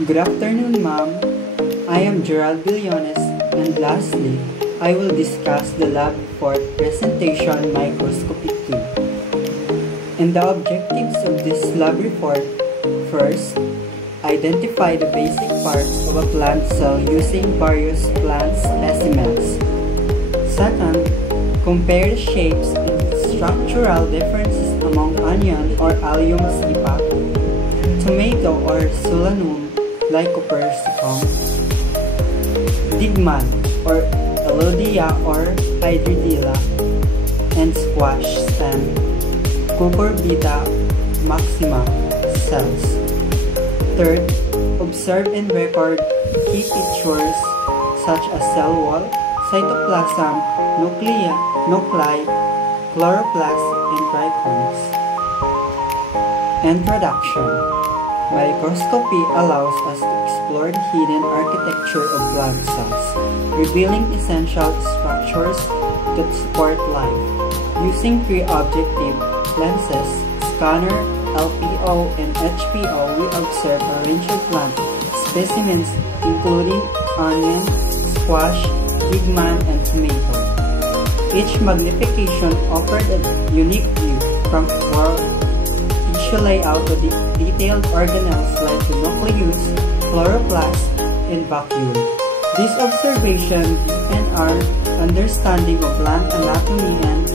Good afternoon, ma'am. I am Gerald Billones, and lastly, I will discuss the lab report presentation microscopy 2. And the objectives of this lab report: first, identify the basic parts of a plant cell using various plant specimens. Second, compare the shapes and structural differences among onion or Allium stipa, tomato or Solanum lycopersicum, digman or Elodea or Hydridilla, and squash stem, cucurbita maxima cells. Third, observe and record key features such as cell wall, cytoplasm, nuclei, chloroplast, and trichomes. Introduction. Microscopy allows us to explore the hidden architecture of plant cells, revealing essential structures that support life. Using three objective lenses, scanner, LPO, and HPO, we observe a range of plant specimens including onion, squash, digman, and tomato. Each magnification offered a unique view from tissue layout to detailed organelles like the nucleus, chloroplast, and vacuole. This observation deepened our understanding of plant anatomy and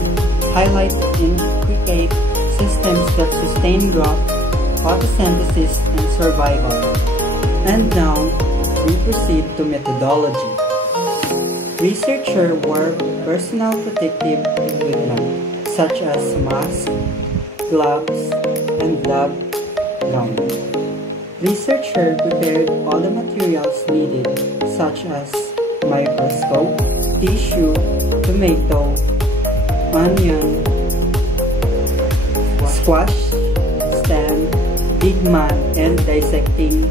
highlight intricate systems that sustain growth, photosynthesis, and survival. And now, we proceed to methodology. Researchers wore personal protective equipment such as masks, gloves, and lab gown. Researchers prepared all the materials needed such as microscope, tissue, tomato, onion, squash, stem, digman, and dissecting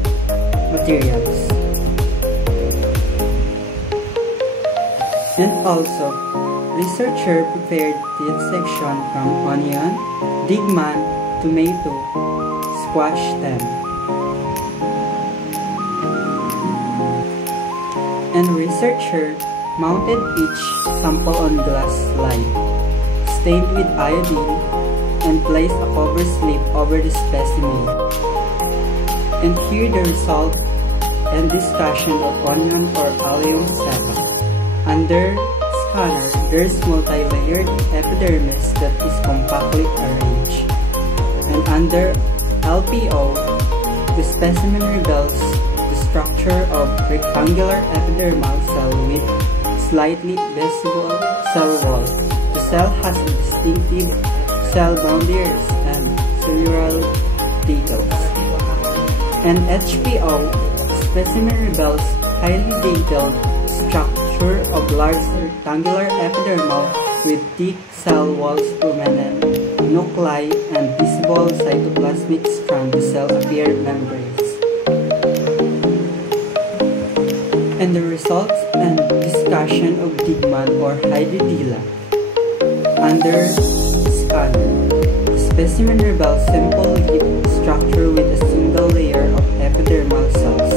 materials. And also, researchers prepared dissection from onion, digman, tomato, squash stem. And researchers mounted each sample on glass slide, stained with iodine, and placed a cover slip over the specimen. And here the result and discussion of onion or Allium stipa. Under scanner, there is multi-layered epidermis that is compactly arranged. And under LPO, the specimen reveals the structure of rectangular epidermal cell with slightly visible cell wall. The cell has a distinctive cell boundaries and cellular details. And HPO, specimen reveals highly detailed structure of large rectangular epidermal with thick cell walls, prominent nuclei, and visible cytoplasmic strand to cell appear membranes. And the results and discussion of digman or Hydridilla. Under scanner, the specimen reveals simple leaf structure with a single layer of epidermal cells.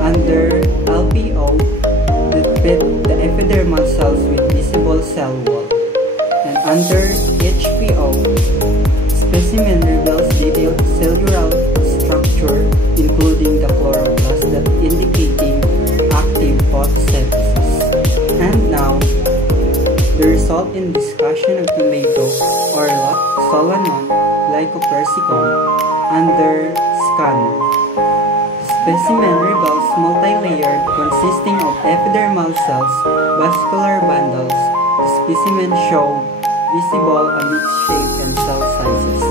Under LPO, the epidermal cells with visible cell wall. And under HPO, specimen reveals detailed cellular structure including the chloroplast that indicating active photosynthesis. And now, the result in discussion of tomato or Solanum lycopersicum under scanner. Specimen reveals multi-layered consisting of epidermal cells, vascular bundles. The specimen show visible a mixed shape and cell sizes.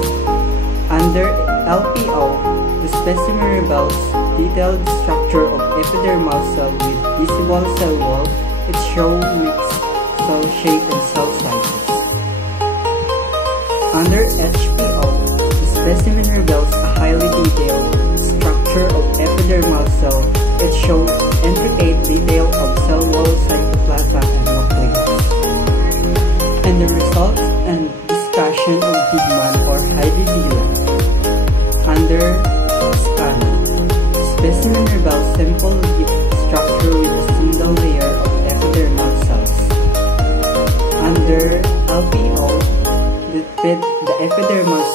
Under LPO, the specimen reveals detailed structure of epidermal cell with visible cell wall. It shows mixed cell shape and cell sizes. Under HPO, the specimen reveals a highly detailed structure of epidermal cell. It shows intricate detail of cell wall, cytoplasm, and nucleus. And the results and discussion of digman or Hydridilla. Under scanner, the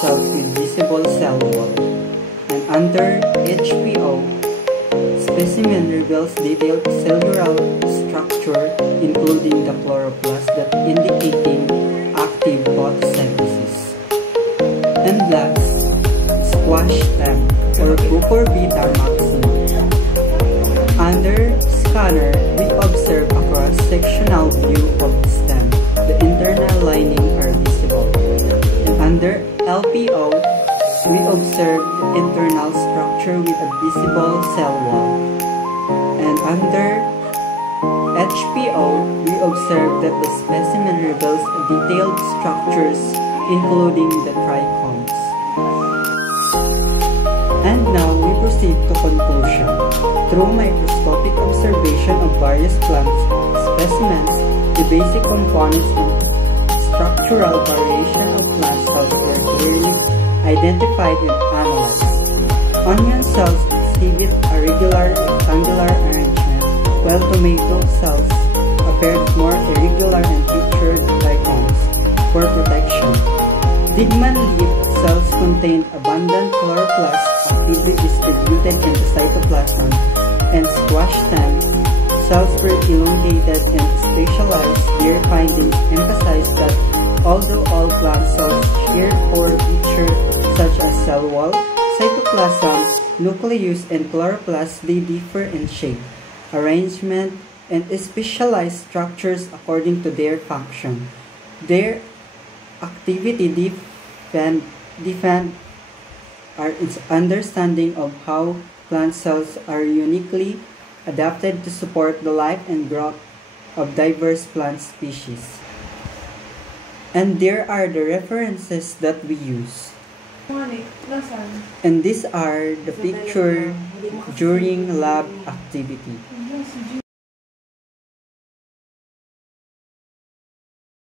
cells with visible cell wall. And under HPO, specimen reveals detailed cellular structure including the chloroplast that indicating active photosynthesis. And last, squash stem or cucurbita maxima. Under scanner, we observe a cross-sectional view of the stem. The internal lining are visible. And under LPO, we observe the internal structure with a visible cell wall. And under HPO, we observe that the specimen reveals detailed structures including the trichomes. And now we proceed to conclusion. Through microscopic observation of various plant specimens, the basic components and structural variation of plant cells were clearly identified and analyzed. Onion cells exhibit a regular rectangular arrangement, while tomato cells appeared more irregular and featured trichomes for protection. Digman leaf cells contained abundant chloroplasts actively distributed in the cytoplasm, and squash stem cells were elongated and specialized. Their findings emphasize that although all plant cells share core features such as cell wall, cytoplasm, nucleus, and chloroplast, they differ in shape, arrangement, and specialized structures according to their function. Their activity defend our understanding of how plant cells are uniquely adapted to support the life and growth of diverse plant species. And there are the references that we use. And these are the picture during lab activity.